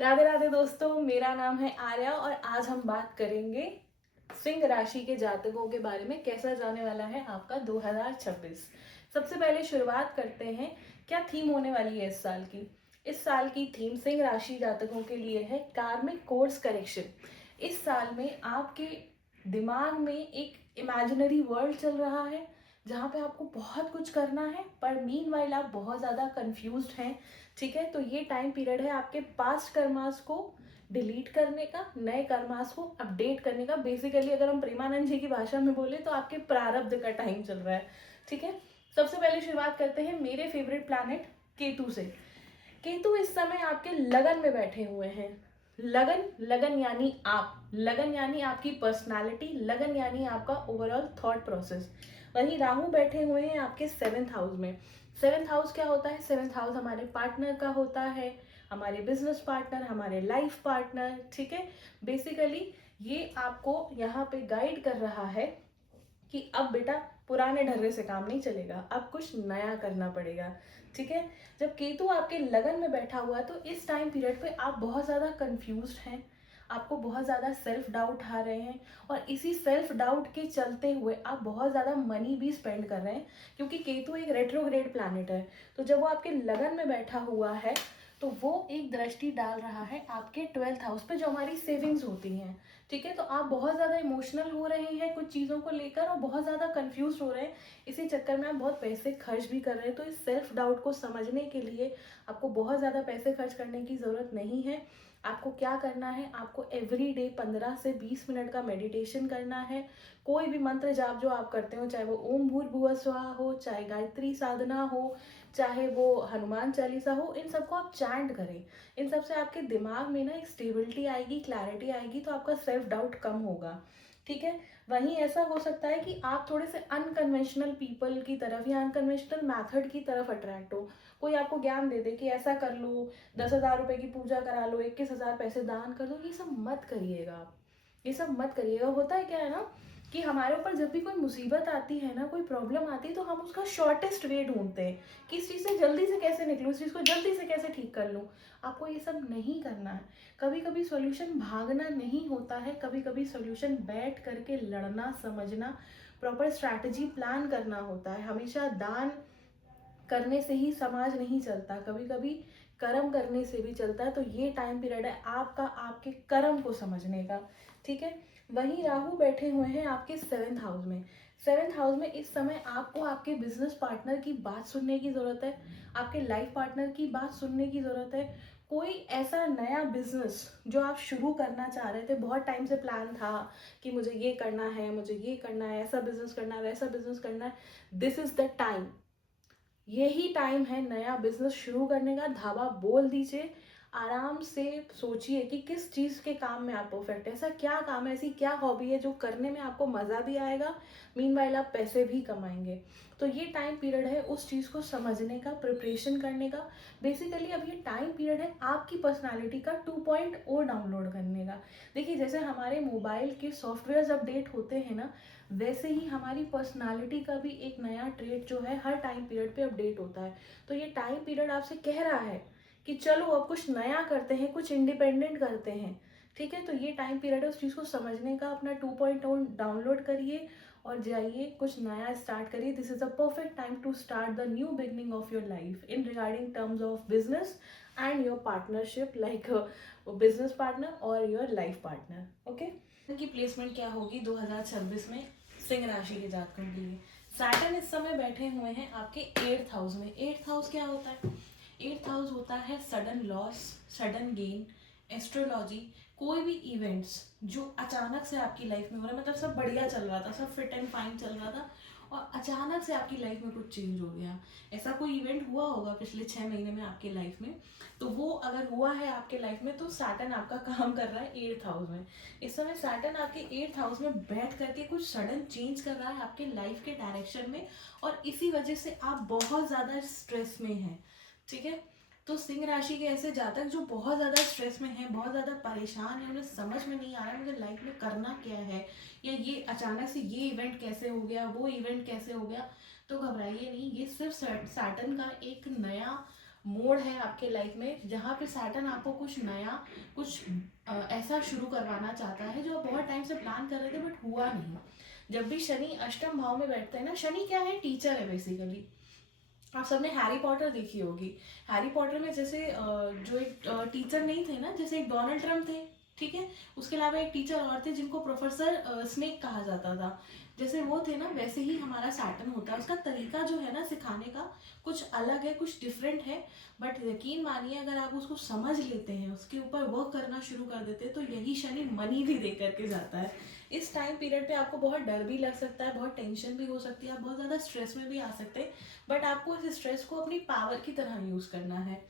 राधे राधे दोस्तों, मेरा नाम है आर्या और आज हम बात करेंगे सिंह राशि के जातकों के बारे में। कैसा जाने वाला है आपका 2026। सबसे पहले शुरुआत करते हैं, क्या थीम होने वाली है इस साल की। इस साल की थीम सिंह राशि जातकों के लिए है कार्मिक कोर्स करेक्शन। इस साल में आपके दिमाग में एक इमेजिनरी वर्ल्ड चल रहा है जहाँ पे आपको बहुत कुछ करना है, पर मीनवाइल आप बहुत ज़्यादा कंफ्यूज्ड हैं। ठीक है, तो ये टाइम पीरियड है आपके पास्ट कर्मास को डिलीट करने का, नए कर्मास को अपडेट करने का। बेसिकली अगर हम प्रेमानंद जी की भाषा में बोले तो आपके प्रारब्ध का टाइम चल रहा है। ठीक है, सबसे पहले शुरुआत करते हैं मेरे फेवरेट प्लैनेट केतु से। केतु इस समय आपके लगन में बैठे हुए हैं। लगन, लगन यानी आप, लगन यानी आपकी पर्सनालिटी, लगन यानी आपका ओवरऑल थॉट प्रोसेस। वहीं राहु बैठे हुए हैं आपके सेवेंथ हाउस में। सेवेंथ हाउस क्या होता है? सेवेंथ हाउस हमारे पार्टनर का होता है, हमारे बिजनेस पार्टनर, हमारे लाइफ पार्टनर। ठीक है, बेसिकली ये आपको यहाँ पे गाइड कर रहा है कि अब बेटा पुराने ढर्रे से काम नहीं चलेगा, अब कुछ नया करना पड़ेगा। ठीक है, जब केतु आपके लगन में बैठा हुआ है तो इस टाइम पीरियड पे आप बहुत ज़्यादा कंफ्यूज्ड हैं, आपको बहुत ज़्यादा सेल्फ डाउट आ रहे हैं और इसी सेल्फ डाउट के चलते हुए आप बहुत ज़्यादा मनी भी स्पेंड कर रहे हैं, क्योंकि केतु एक रेट्रोग्रेड प्लैनेट है। तो जब वो आपके लगन में बैठा हुआ है तो वो एक दृष्टि डाल रहा है आपके ट्वेल्थ हाउस पे, जो हमारी सेविंग्स होती हैं। ठीक है, तो आप बहुत ज़्यादा इमोशनल हो रहे हैं कुछ चीज़ों को लेकर और बहुत ज़्यादा कंफ्यूज हो रहे हैं। इसी चक्कर में आप बहुत पैसे खर्च भी कर रहे हैं। तो इस सेल्फ डाउट को समझने के लिए आपको बहुत ज़्यादा पैसे खर्च करने की ज़रूरत नहीं है। आपको क्या करना है, आपको एवरी डे 15 से 20 मिनट का मेडिटेशन करना है। कोई भी मंत्र जाप जो आप करते हो, चाहे वो ओम भूर्भुवः स्वः हो, चाहे गायत्री साधना हो, चाहे वो हनुमान चालीसा हो, इन सबको आप चैंट करें। इन सब से आपके दिमाग में ना एक स्टेबिलिटी आएगी, क्लैरिटी आएगी, तो आपका सेल्फ डाउट कम होगा। ठीक है, वहीं ऐसा हो सकता है कि आप थोड़े से अनकन्वेंशनल पीपल की तरफ या अनकन्वेंशनल मैथड की तरफ अट्रैक्ट हो। कोई आपको ज्ञान दे दे कि ऐसा कर लो, 10,000 रुपए की पूजा करा लो, 21,000 पैसे दान कर दो, ये सब मत करिएगा आप। ये सब मत करिएगा। होता है क्या है ना कि हमारे ऊपर जब भी कोई मुसीबत आती है ना, कोई प्रॉब्लम आती है, तो हम उसका शॉर्टेस्ट वे ढूंढते हैं कि इस चीज़ से जल्दी से कैसे निकलूँ, इस चीज़ को जल्दी से कैसे ठीक कर लूँ। आपको ये सब नहीं करना है। कभी कभी सॉल्यूशन भागना नहीं होता है, कभी कभी सॉल्यूशन बैठ करके लड़ना, समझना, प्रॉपर स्ट्रैटेजी प्लान करना होता है। हमेशा दान करने से ही समाज नहीं चलता, कभी कभी कर्म करने से भी चलता है। तो ये टाइम पीरियड है आपका आपके कर्म को समझने का। ठीक है, वहीं राहु बैठे हुए हैं आपके सेवेंथ हाउस में। सेवेंथ हाउस में इस समय आपको आपके बिजनेस पार्टनर की बात सुनने की ज़रूरत है, आपके लाइफ पार्टनर की बात सुनने की ज़रूरत है। कोई ऐसा नया बिजनेस जो आप शुरू करना चाह रहे थे, बहुत टाइम से प्लान था कि मुझे ये करना है, मुझे ये करना है, ऐसा बिजनेस करना है, वैसा बिजनेस करना है, दिस इज द टाइम। यही टाइम है नया बिजनेस शुरू करने का। धावा बोल दीजिए, आराम से सोचिए कि किस चीज़ के काम में आप परफेक्ट है, ऐसा क्या काम है, ऐसी क्या हॉबी है जो करने में आपको मज़ा भी आएगा, मीनवाइल आप पैसे भी कमाएंगे। तो ये टाइम पीरियड है उस चीज़ को समझने का, प्रिपरेशन करने का। बेसिकली अब ये टाइम पीरियड है आपकी पर्सनालिटी का 2.0 डाउनलोड करने का। देखिए, जैसे हमारे मोबाइल के सॉफ्टवेयर अपडेट होते हैं ना, वैसे ही हमारी पर्सनालिटी का भी एक नया ट्रेट जो है हर टाइम पीरियड पे अपडेट होता है। तो ये टाइम पीरियड आपसे कह रहा है कि चलो अब कुछ नया करते हैं, कुछ इंडिपेंडेंट करते हैं। ठीक है, तो ये टाइम पीरियड है उस चीज़ को समझने का। अपना 2.0 डाउनलोड करिए और जाइए कुछ नया स्टार्ट करिए। This is a perfect time to start the new beginning of your life in regarding terms of business and your partnership, like business partner और योर लाइफ पार्टनर। ओके, की प्लेसमेंट क्या होगी 2026 में सिंह राशि के जातकों के लिए। सैटर्न इस समय बैठे हुए हैं आपके 8th हाउस में। 8th हाउस क्या होता है? 8th हाउस होता है sudden loss, sudden gain, astrology. कोई भी इवेंट्स जो अचानक से आपकी लाइफ में हो रहा है, मतलब सब बढ़िया चल रहा था, सब फिट एंड फाइन चल रहा था और अचानक से आपकी लाइफ में कुछ चेंज हो गया। ऐसा कोई इवेंट हुआ होगा पिछले 6 महीने में आपकी लाइफ में, तो वो अगर हुआ है आपके लाइफ में तो सैटर्न आपका काम कर रहा है 8th हाउस में। इस समय सैटर्न आपके 8th हाउस में बैठ करके कुछ सडन चेंज कर रहा है आपके लाइफ के डायरेक्शन में, और इसी वजह से आप बहुत ज़्यादा स्ट्रेस में हैं। ठीक है, तो सिंह राशि के ऐसे जातक जो बहुत ज़्यादा स्ट्रेस में हैं, बहुत ज़्यादा परेशान हैं, उन्हें समझ में नहीं आ रहा है मुझे लाइफ में करना क्या है, या ये अचानक से ये इवेंट कैसे हो गया, वो इवेंट कैसे हो गया, तो घबराइए नहीं। ये सिर्फ सैटर्न का एक नया मोड़ है आपके लाइफ में जहाँ पे सैटर्न आपको कुछ नया, कुछ ऐसा शुरू करवाना चाहता है जो आप बहुत टाइम से प्लान कर रहे थे बट हुआ नहीं। जब भी शनि अष्टम भाव में बैठते हैं ना, शनि क्या है, टीचर है बेसिकली। आप सबने हैरी पॉटर देखी होगी। हैरी पॉटर में जैसे जो एक टीचर नहीं थे ना, जैसे एक डोनाल्ड ट्रम्प थे, ठीक है, उसके अलावा एक टीचर और थे जिनको प्रोफेसर स्नेक कहा जाता था। जैसे वो थे ना, वैसे ही हमारा सैटर्न होता है। उसका तरीका जो है ना सिखाने का कुछ अलग है, कुछ डिफरेंट है, बट यकीन मानिए अगर आप उसको समझ लेते हैं, उसके ऊपर वर्क करना शुरू कर देते हैं, तो यही शनि मनी भी दे करके जाता है। इस टाइम पीरियड पे आपको बहुत डर भी लग सकता है, बहुत टेंशन भी हो सकती है, आप बहुत ज़्यादा स्ट्रेस में भी आ सकते हैं, बट आपको इस स्ट्रेस को अपनी पावर की तरह यूज़ करना है।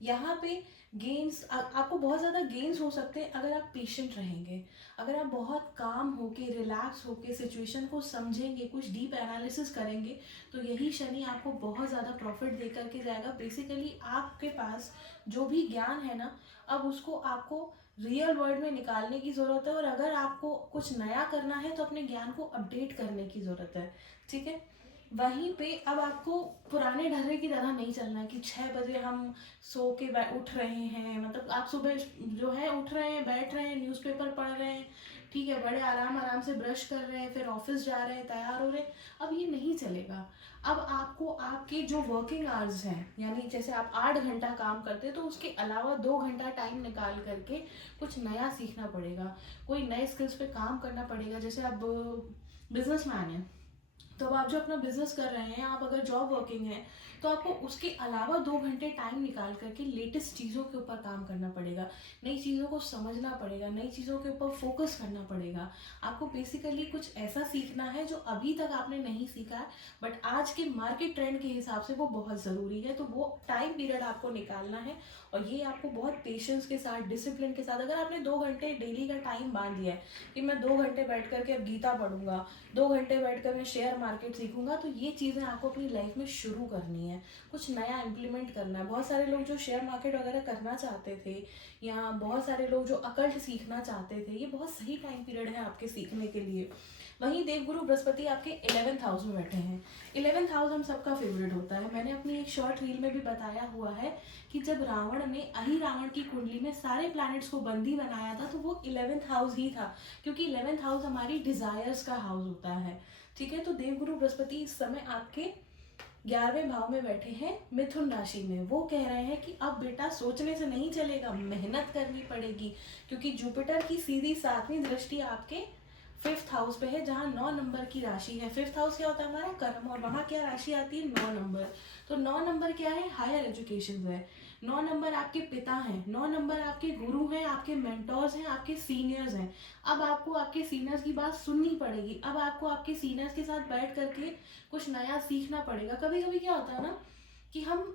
यहाँ पे गेन्स आपको बहुत ज़्यादा गेन्स हो सकते हैं अगर आप पेशेंट रहेंगे, अगर आप बहुत काम होके, रिलैक्स होके सिचुएशन को समझेंगे, कुछ डीप एनालिसिस करेंगे, तो यही शनि आपको बहुत ज़्यादा प्रॉफिट दे करके जाएगा। बेसिकली आपके पास जो भी ज्ञान है ना, अब उसको आपको रियल वर्ल्ड में निकालने की ज़रूरत है, और अगर आपको कुछ नया करना है तो अपने ज्ञान को अपडेट करने की ज़रूरत है, ठीक है। वहीं पे अब आपको पुराने ढर्रे की तरह नहीं चलना है कि 6 बजे हम सो के उठ रहे हैं, मतलब आप सुबह जो है उठ रहे हैं, बैठ रहे हैं, न्यूज़पेपर पढ़ रहे हैं, ठीक है, बड़े आराम आराम से ब्रश कर रहे हैं, फिर ऑफिस जा रहे हैं, तैयार हो रहे हैं। अब ये नहीं चलेगा। अब आपको आपके जो वर्किंग आवर्स हैं, यानी जैसे आप 8 घंटा काम करते हैं, तो उसके अलावा 2 घंटा टाइम निकाल करके कुछ नया सीखना पड़ेगा, कोई नए स्किल्स पे काम करना पड़ेगा। जैसे आप बिजनेसमैन हैं, तो अब आप जो अपना बिजनेस कर रहे हैं, आप अगर जॉब वर्किंग है, तो आपको उसके अलावा 2 घंटे टाइम निकाल करके लेटेस्ट चीज़ों के ऊपर काम करना पड़ेगा, नई चीज़ों को समझना पड़ेगा, नई चीज़ों के ऊपर फोकस करना पड़ेगा। आपको बेसिकली कुछ ऐसा सीखना है जो अभी तक आपने नहीं सीखा है, बट आज के मार्केट ट्रेंड के हिसाब से वो बहुत ज़रूरी है। तो वो टाइम पीरियड आपको निकालना है, और ये आपको बहुत पेशेंस के साथ, डिसिप्लिन के साथ, अगर आपने 2 घंटे डेली का टाइम बांध दिया है कि मैं 2 घंटे बैठ करके अब गीता पढ़ूंगा, 2 घंटे बैठकर मैं शेयर मार्केट सीखूंगा, तो ये चीज़ें आपको अपनी लाइफ में शुरू करनी है, कुछ नया इम्प्लीमेंट करना है। बहुत सारे लोग जो शेयर मार्केट वगैरह करना चाहते थे, या बहुत सारे लोग जो अकल्ट सीखना चाहते थे, ये बहुत सही टाइम पीरियड है आपके सीखने के लिए। वहीं देवगुरु बृहस्पति आपके 11th हाउस में बैठे हैं। 11th हाउस हम सबका फेवरेट होता है। मैंने अपनी एक शॉर्ट रील में भी बताया हुआ है कि जब रावण ने अहि रावण की कुंडली में सारे प्लैनेट्स को बंदी बनाया था, तो वो 11th हाउस ही था, क्योंकि 11th हाउस हमारी डिजायर्स का हाउस होता है, ठीक है। तो देवगुरु बृहस्पति इस समय आपके 11वें भाव में बैठे हैं, मिथुन राशि में। वो कह रहे हैं कि अब बेटा सोचने से नहीं चलेगा, मेहनत करनी पड़ेगी, क्योंकि जुपिटर की सीधी 7वीं दृष्टि आपके 5th हाउस पे है, जहाँ 9 नंबर की राशि है। 5th हाउस क्या होता है, हमारा कर्म, और वहाँ क्या राशि आती है, 9 नंबर। तो 9 नंबर क्या है, हायर एजुकेशन है। 9 नंबर आपके पिता हैं, 9 नंबर आपके गुरु हैं, आपके मेंटोर्स हैं, आपके सीनियर्स हैं। अब आपको आपके सीनियर्स की बात सुननी पड़ेगी, अब आपको आपके सीनियर्स के साथ बैठ करके कुछ नया सीखना पड़ेगा। कभी कभी क्या होता है ना कि हम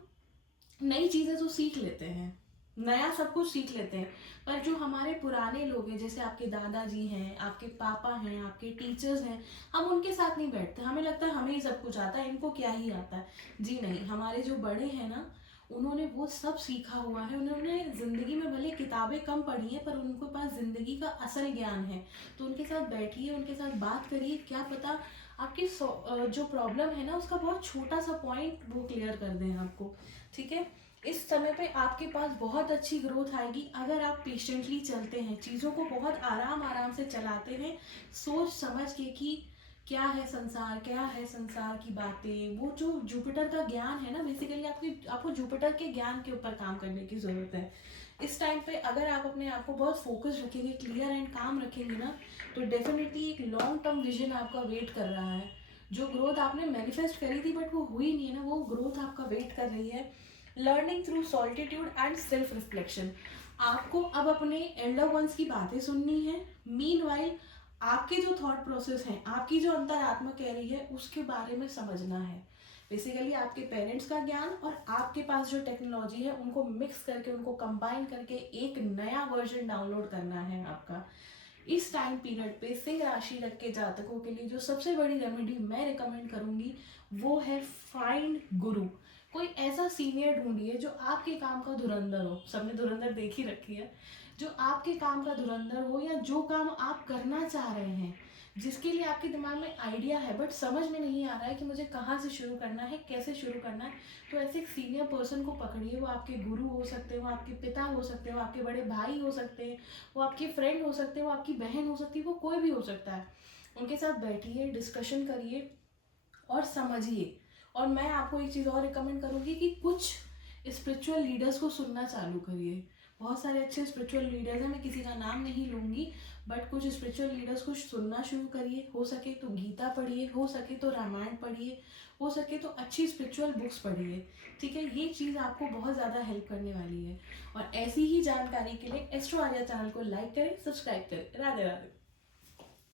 नई चीज़ें तो सीख लेते हैं, नया सब कुछ सीख लेते हैं, पर जो हमारे पुराने लोग हैं, जैसे आपके दादाजी हैं, आपके पापा हैं, आपके टीचर्स हैं, हम उनके साथ नहीं बैठते। हमें लगता है हमें ही सब कुछ आता है, इनको क्या ही आता है। जी नहीं, हमारे जो बड़े हैं ना, उन्होंने वो सब सीखा हुआ है, उन्होंने ज़िंदगी में भले किताबें कम पढ़ी हैं, पर उनके पास ज़िंदगी का असल ज्ञान है। तो उनके साथ बैठिए, उनके साथ बात करिए, क्या पता आपकी जो प्रॉब्लम है ना, उसका बहुत छोटा सा पॉइंट वो क्लियर कर दें आपको, ठीक है। इस समय पे आपके पास बहुत अच्छी ग्रोथ आएगी अगर आप पेशेंटली चलते हैं, चीज़ों को बहुत आराम आराम से चलाते हैं, सोच समझ के कि क्या है संसार, क्या है संसार की बातें। वो जो जुपिटर का ज्ञान है ना, बेसिकली आपको जुपिटर के ज्ञान के ऊपर काम करने की ज़रूरत है। इस टाइम पे अगर आप अपने आप को बहुत फोकस रखेंगे, क्लियर एंड काम रखेंगे ना, तो डेफिनेटली एक लॉन्ग टर्म विजन आपका वेट कर रहा है। जो ग्रोथ आपने मैनिफेस्ट करी थी बट वो हुई नहीं है ना, वो ग्रोथ आपका वेट कर रही है। Learning through solitude and self reflection, आपको अब अपने एल्डर वंस की बातें सुननी है। मीनवाइल आपके जो थॉट प्रोसेस हैं, आपकी जो अंतरात्मा कह रही है, उसके बारे में समझना है। बेसिकली आपके पेरेंट्स का ज्ञान और आपके पास जो टेक्नोलॉजी है, उनको मिक्स करके, उनको कंबाइन करके एक नया वर्जन डाउनलोड करना है आपका। इस टाइम पीरियड पे सिंह राशि के जातकों के लिए जो सबसे बड़ी रेमेडी मैं रिकमेंड करूंगी, वो है फाइंड गुरु। कोई ऐसा सीनियर ढूंढिए जो आपके काम का धुरंधर हो। सबने धुरंधर देख ही रखी है। जो आपके काम का धुरंधर हो, या जो काम आप करना चाह रहे हैं, जिसके लिए आपके दिमाग में आइडिया है बट समझ में नहीं आ रहा है कि मुझे कहाँ से शुरू करना है, कैसे शुरू करना है, तो ऐसे एक सीनियर पर्सन को पकड़िए। वो आपके गुरु हो सकते हैं, वो आपके पिता हो सकते हैं, वो आपके बड़े भाई हो सकते हैं, वो आपके फ्रेंड हो सकते हैं, वो आपकी बहन हो सकती है, वो कोई भी हो सकता है। उनके साथ बैठिए, डिस्कशन करिए और समझिए। और मैं आपको एक चीज़ और रिकमेंड करूँगी कि कुछ स्पिरिचुअल लीडर्स को सुनना चालू करिए। बहुत सारे अच्छे स्पिरिचुअल लीडर्स हैं, मैं किसी का नाम नहीं लूँगी, बट कुछ स्पिरिचुअल लीडर्स को सुनना शुरू करिए। हो सके तो गीता पढ़िए, हो सके तो रामायण पढ़िए, हो सके तो अच्छी स्पिरिचुअल बुक्स पढ़िए। ठीक है, ये चीज़ आपको बहुत ज़्यादा हेल्प करने वाली है। और ऐसी ही जानकारी के लिए एस्ट्रो आर्या चैनल को लाइक करें, सब्सक्राइब करें। राधे राधे।